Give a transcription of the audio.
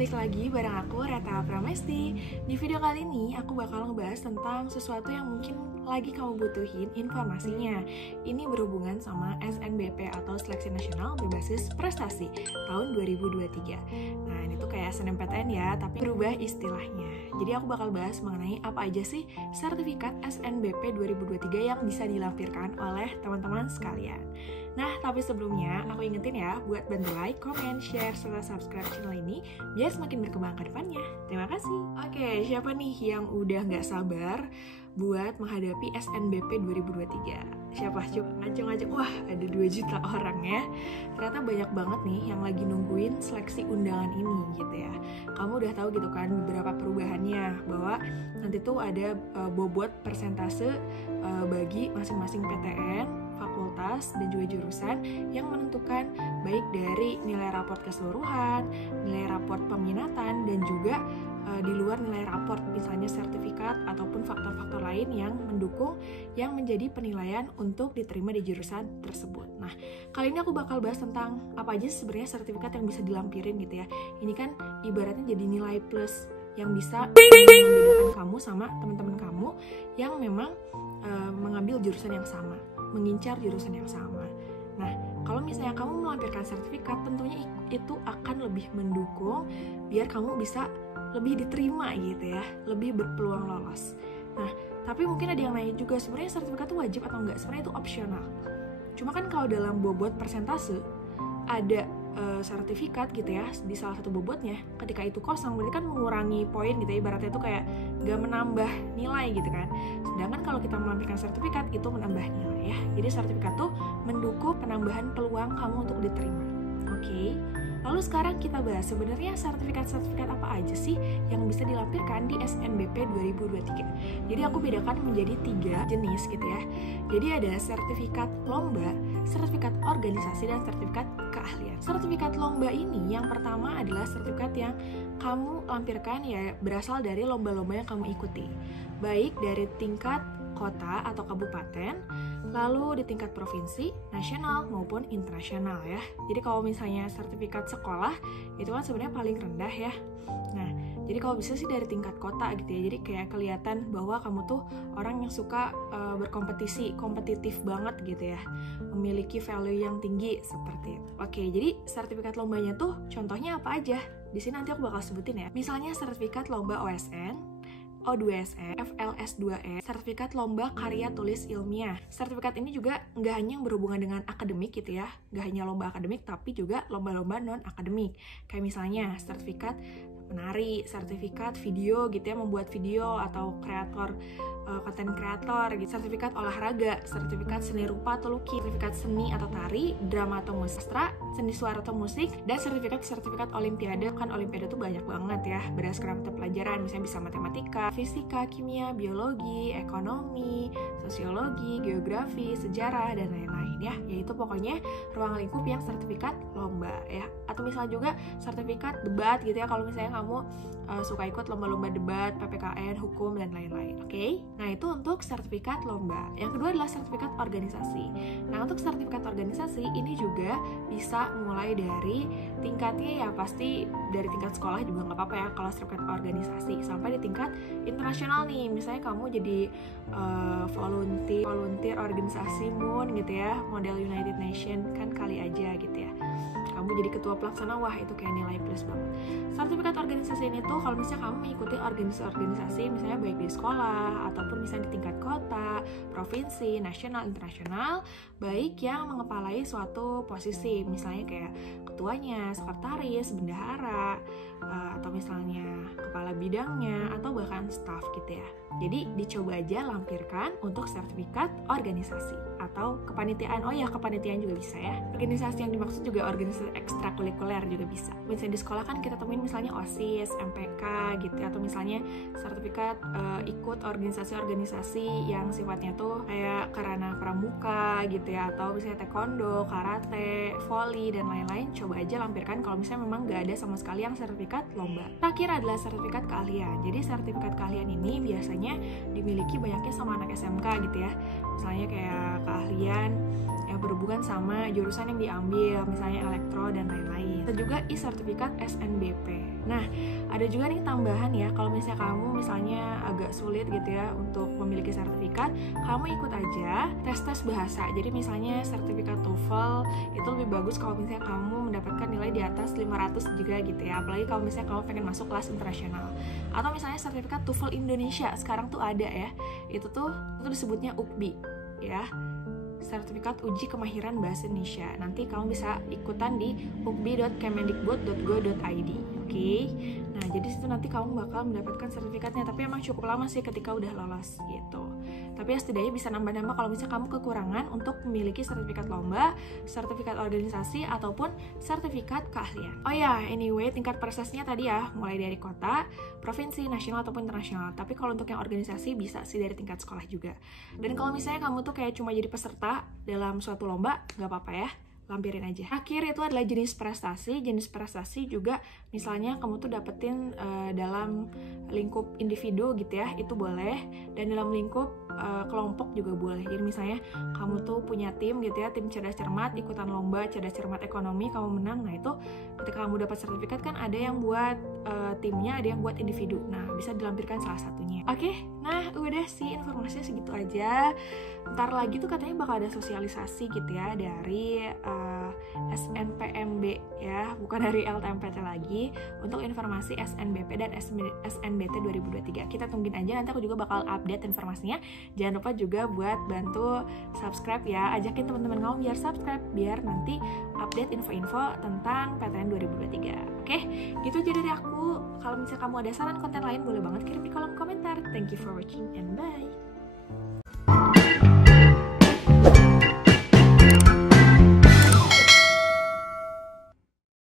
balik lagi bareng aku Reta Pramesti. Di video kali ini aku bakal ngebahas tentang sesuatu yang mungkin lagi kamu butuhin informasinya. Ini berhubungan sama SNBP atau Seleksi Nasional Berbasis Prestasi tahun 2023. Nah, ini tuh kayak SNMPTN ya, tapi berubah istilahnya. Jadi aku bakal bahas mengenai apa aja sih sertifikat SNBP 2023 yang bisa dilampirkan oleh teman-teman sekalian. Nah, tapi sebelumnya aku ingetin ya buat bantu like, comment, share, serta subscribe channel ini biar semakin berkembang ke depannya. Terima kasih. Oke, siapa nih yang udah gak sabar buat menghadapi SNBP 2023? Siapa? Coba ngacung-ngacung. Wah, ada 2 juta orang ya. Ternyata banyak banget nih yang lagi nungguin seleksi undangan ini gitu ya. Kamu udah tahu gitu kan beberapa perubahannya, bahwa nanti tuh ada bobot persentase bagi masing-masing PTN, fakultas, dan juga jurusan yang menentukan baik dari nilai raport keseluruhan, nilai raport peminatan, dan juga di luar nilai raport, misalnya sertifikat ataupun faktor-faktor lain yang mendukung yang menjadi penilaian untuk diterima di jurusan tersebut. Nah, kali ini aku bakal bahas tentang apa aja sebenarnya sertifikat yang bisa dilampirin gitu ya. Ini kan ibaratnya jadi nilai plus yang bisa membedakan kamu sama teman-teman kamu yang memang mengambil jurusan yang sama, mengincar jurusan yang sama. Nah, kalau misalnya kamu melampirkan sertifikat, tentunya itu akan lebih mendukung biar kamu bisa lebih diterima gitu ya, lebih berpeluang lolos. Nah, tapi mungkin ada yang nanya juga, sebenarnya sertifikat itu wajib atau enggak? Sebenarnya itu opsional. Cuma kan kalau dalam bobot persentase ada sertifikat gitu ya di salah satu bobotnya, ketika itu kosong berarti kan mengurangi poin gitu ya, ibaratnya itu kayak gak menambah nilai gitu kan. Sedangkan kalau kita melampirkan sertifikat itu menambah nilai ya. Jadi sertifikat tuh mendukung penambahan peluang kamu untuk diterima. Oke. Lalu sekarang kita bahas sebenarnya sertifikat-sertifikat apa aja sih yang bisa dilampirkan di SNBP 2023. Jadi aku bedakan menjadi 3 jenis gitu ya. Jadi ada sertifikat lomba, sertifikat organisasi, dan sertifikat keahlian. Sertifikat lomba ini yang pertama adalah sertifikat yang kamu lampirkan ya berasal dari lomba-lomba yang kamu ikuti. Baik dari tingkat kota atau kabupaten, lalu di tingkat provinsi, nasional maupun internasional ya. Jadi kalau misalnya sertifikat sekolah itu kan sebenarnya paling rendah ya. Nah, jadi kalau bisa sih dari tingkat kota gitu ya. Jadi kayak kelihatan bahwa kamu tuh orang yang suka berkompetisi, kompetitif banget gitu ya. Memiliki value yang tinggi seperti itu. Oke, jadi sertifikat lombanya tuh contohnya apa aja? Di sini nanti aku bakal sebutin ya. Misalnya sertifikat lomba OSN, O2SN, FLS2E, sertifikat lomba karya tulis ilmiah. Sertifikat ini juga nggak hanya yang berhubungan dengan akademik gitu ya, nggak hanya lomba akademik, tapi juga lomba-lomba non-akademik. Kayak misalnya sertifikat menari, sertifikat video gitu ya, membuat video atau kreator, konten kreator gitu, sertifikat olahraga, sertifikat seni rupa atau lukis, sertifikat seni atau tari, drama atau musik, seni suara atau musik, dan sertifikat olimpiade. Kan olimpiade tuh banyak banget ya, berdasarkan mata pelajaran, misalnya bisa matematika, fisika, kimia, biologi, ekonomi, sosiologi, geografi, sejarah, dan lain-lain ya. Yaitu pokoknya ruang lingkup yang sertifikat lomba ya. Atau misalnya juga sertifikat debat gitu ya, kalau misalnya kamu suka ikut lomba-lomba debat, PPKN, hukum, dan lain-lain. Oke? Nah, itu untuk sertifikat lomba. Yang kedua adalah sertifikat organisasi. Nah, untuk sertifikat organisasi ini juga bisa mulai dari tingkatnya ya pasti dari tingkat sekolah juga nggak apa-apa ya kalau sertifikat organisasi, sampai di tingkat internasional nih. Misalnya kamu jadi volunteer organisasi MUN gitu ya, model United Nation, kan kali aja gitu ya. Kamu jadi ketua pelaksana, wah itu kayak nilai plus banget. Sertifikat organisasi ini tuh kalau misalnya kamu mengikuti organisasi misalnya baik di sekolah ataupun misalnya di tingkat kota, provinsi, nasional, internasional, baik yang mengepalai suatu posisi, misalnya kayak ketuanya, sekretaris, bendahara, atau misalnya kepala bidangnya, atau bahkan staff gitu ya. Jadi dicoba aja lampirkan untuk sertifikat organisasi atau kepanitiaan. Oh ya, kepanitiaan juga bisa ya. Organisasi yang dimaksud juga organisasi ekstrakurikuler juga bisa. Misalnya di sekolah kan kita temuin misalnya OSIS, MPK gitu, atau misalnya sertifikat ikut organisasi-organisasi yang sifatnya tuh kayak Karana Pramuka gitu ya, atau misalnya taekwondo, karate, volley, dan lain-lain. Coba aja lampirkan kalau misalnya memang gak ada sama sekali yang sertifikat lomba. Terakhir adalah sertifikat keahlian. Jadi sertifikat keahlian ini biasanya dimiliki banyaknya sama anak SMK gitu ya. Misalnya kayak keahlian yang berhubungan sama jurusan yang diambil, misalnya elektro dan lain-lain. Dan juga e-sertifikat SNBP. Nah, ada juga nih tambahan ya, kalau misalnya kamu agak sulit gitu ya untuk memiliki sertifikat, kamu ikut aja tes bahasa. Jadi misalnya sertifikat TOEFL itu lebih bagus kalau misalnya kamu mendapatkan nilai di atas 500 juga gitu ya, apalagi kalau misalnya kamu pengen masuk kelas internasional. Atau misalnya sertifikat TOEFL Indonesia, sekarang tuh ada ya, itu disebutnya UKBI ya, sertifikat uji kemahiran bahasa Indonesia. Nanti kamu bisa ikutan di ukbi.kemendikbud.go.id. Oke. Nah, jadi situ nanti kamu bakal mendapatkan sertifikatnya, tapi emang cukup lama sih ketika udah lolos gitu. Tapi ya setidaknya bisa nambah-nambah kalau misalnya kamu kekurangan untuk memiliki sertifikat lomba, sertifikat organisasi, ataupun sertifikat keahlian. Oh ya, anyway, tingkat prestasinya tadi ya, mulai dari kota, provinsi, nasional, ataupun internasional. Tapi kalau untuk yang organisasi bisa sih dari tingkat sekolah juga. Dan kalau misalnya kamu tuh kayak cuma jadi peserta dalam suatu lomba, nggak apa-apa ya, lampirin aja. Akhir itu adalah jenis prestasi. Jenis prestasi juga misalnya kamu tuh dapetin dalam lingkup individu gitu ya, itu boleh, dan dalam lingkup kelompok juga boleh. Jadi misalnya kamu tuh punya tim gitu ya, tim cerdas cermat, ikutan lomba cerdas cermat ekonomi, kamu menang. Nah itu ketika kamu dapat sertifikat kan ada yang buat timnya, ada yang buat individu. Nah bisa dilampirkan salah satunya. Oke, nah udah sih informasinya segitu aja. Ntar lagi tuh katanya bakal ada sosialisasi gitu ya dari SNPMB ya, bukan dari LTMPT lagi, untuk informasi SNBP dan SNBT 2023. Kita tungguin aja, nanti aku juga bakal update informasinya. Jangan lupa juga buat bantu subscribe ya, ajakin teman-teman kamu biar subscribe, biar nanti update info-info tentang PTN 2023. Oke, gitu aja dari aku. Kalau misalnya kamu ada saran konten lain, boleh banget kirim di kolom komentar. Thank you for watching and bye.